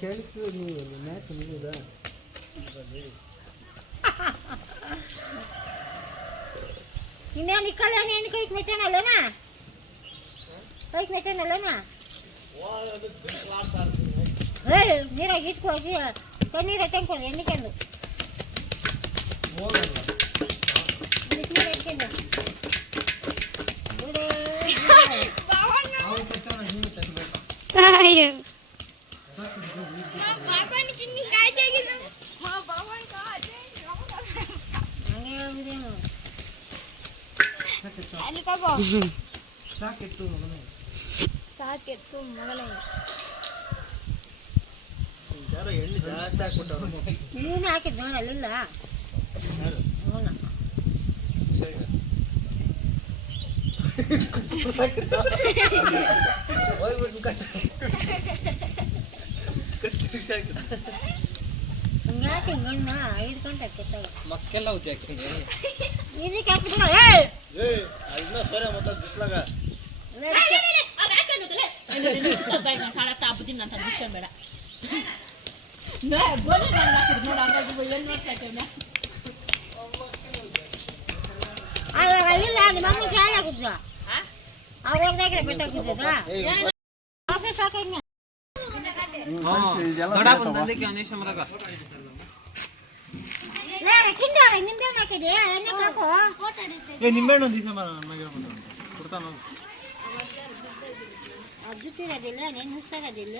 ಕೇಳಿಸ್ತು ನೀವು ಮ್ಯಾಚ್ ಮುಗಿದ ಇನ್ನೇನು ಇಕ್ಕಲ್ಲ ಏನು ಕೈಗೆ ಮೆಚ್ಚನಲ್ಲನಾ ಕೈಗೆ ಮೆಚ್ಚನಲ್ಲನಾ ನೀರಾಗಿ ಇಟ್ಕೊಸಿ ಕಣ್ಣೀರ ತಂದ್ಕೊಂಡು ಎಣ್ಣಿಕೊಂಡು ನೀರು ಇಟ್ಕೊಂಡು ಸಾಕೆತ್ತು ಮಗನೇ ಎಣ್ಣೆ ಜಾಸ್ತಿ ಹಾಕ್ಬಿಟ್ಟವ್ರು ನೀನು ಹಾಕಿದ್ ನೋಡಿ ಅಲ್ಲಿಲ್ಲ ಹಿಂಗಾಕಿ ಗಣ್ಣ 5 ಗಂಟೆ ಕೆತ್ತಾಗ ಮಕ್ಕೆಲ್ಲ ಉಜ್ಜಿ ಹಾಕಿಂದ ಇದಕ್ಕೆ ಹಾಕಿಬಿಡ ಅದನ್ನ ಸೋರೆ ಮತ್ತೆ ಬಿಸ್ಲಾಗ ಇಲ್ಲ ನಿಮ್ಮ ಅಮ್ಮ ಶಾಲೆ ಆಗಿದ್ದ ಅವಾಗದಾಗ ಬೆಟ್ಟಾಗಿದ್ದ ಆಫೀಸ್ ಹಾಕಿದ್ನ ನಿಂಬೆಹಣ್ಣು ಹಾಕಿದೆ ಎಣ್ಣೆ ಹಾಕು ನಿಂಬೆಹಣ್ಣು ಅದ್ದಿರೋದಿಲ್ಲ ನೆನ್ನಿಸ್ತಾಗೋದಿಲ್ಲ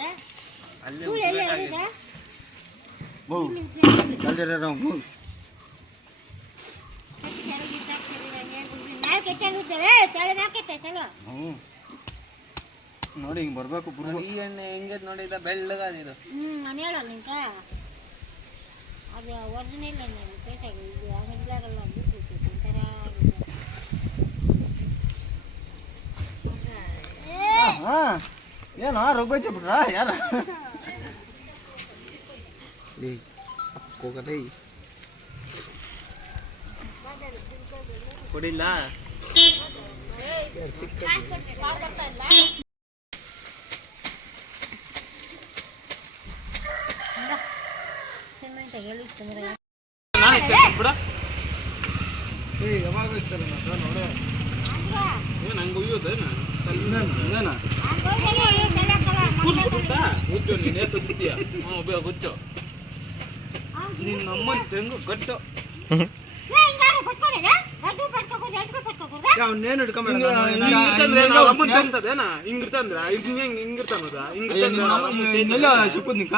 ನೋಡಿ ಹಿಂಗ್ ಬರ್ಬೇಕು ಈ ಎಣ್ಣೆ ಹೆಂಗೆ ನೋಡಿದ ಬೆಳ್ಳಗಾದಿದು ನಾನು ಹೇಳಲ್ಲ ನಿಂಕ ಅದು ಒರಿಜಿನಲ್ ಎಣ್ಣೆ ಪೇಟಾಗಿ ಇದು ಅಂಗಡಿಯಾಗಲ್ಲ ಒಂಥರ ಏನೋ ರೋಗ ಬಿಟ್ರ ಯಾರ ಕೊಡಿಲ್ಲ ಯಾವಾಗ ಇರ್ತಾರೆ ನೋಡ ನಂಗೆ ಉಯ್ಯೋದೇನ ಗುಚ್ಚು ನೀನೇ ಸುತ್ತೀಯ ಗುಚ್ಚು ನೀನು ನಮ್ಮನ್ನು ತೆಂಗು ಗಟ್ಟು ಅವನ್ನೇನು ಹಿಡ್ಕೊಂಬೇಡೇನ ಹಿಂಗಿರ್ತಂದ್ರ ಹಿಂಗಿರ್ತಾನದ ಸಿಕ್ಕುದ್ ನಿಂಕ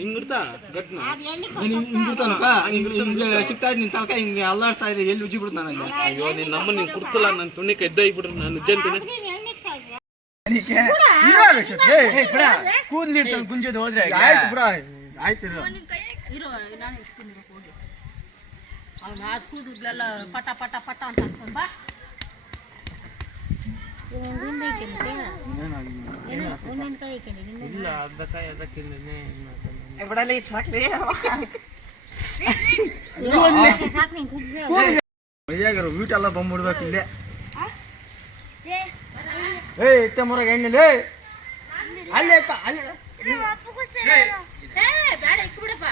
ಹಿಂಗಿರ್ತಾ ಗಟ್ನ ಹಿಂಗಿರ್ತಾನಕ ಹಿಂಗೆ ಸಿಗ್ತಾ ಇದ್ ನಿನ್ ತಲಕ ಹಿಂಗೆ ಅಲ್ಲಾಡ್ತಾ ಇದೆ ಎಲ್ಲಿ ಉಜ್ಜಿ ಬಿಡ್ತಾನ ಅಯ್ಯೋ ನೀನ್ ನಮ್ಮನ್ನ ನಿಂಗೆ ಕುಡ್ತಲ್ಲ ನನ್ನ ತುಣ್ಣಿಕ ಎದ್ದಾಗ್ಬಿಟ್ರೆ ನಾನು ನಿಜ ಅಂತೀನಿ ಕೂದ್ಲಿಡ್ತಾನೆ ಗುಂಜದ ಹೋದ್ರೆ ಆಯ್ತು ಬಿಡ ಆಯ್ತು ಅವನು ಆ ಕೂದಲೆಲ್ಲ ಪಟ ಪಟ ಪಟ ಅಂತ ಅನ್ಕೊಂಡ್ ಬಾ ಇಲ್ಲ ಅದಕ್ಕಾಯಿ ಅದಕ್ಕೆ ಬಿಡಲ್ಲ ಸಾಕ್ಲಿ ವೀಟ್ ಎಲ್ಲ ಬಂದ್ಬಿಡ್ಬೇಕು ಇಲ್ಲೇ ಇತ್ತೆ ಮೊರಗೆ ಎಣ್ಣೆಲೆ ಅಲ್ಲೇ ಅಲ್ಲೇ ಬೇಡ ಇಕ್ಕು ಬಿಡಪ್ಪ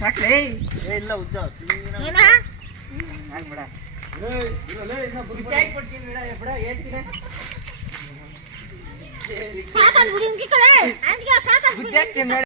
ಸಾಕ್ಲಿ ಇಲ್ಲ ಉಜ್ಜ ಬಿಡ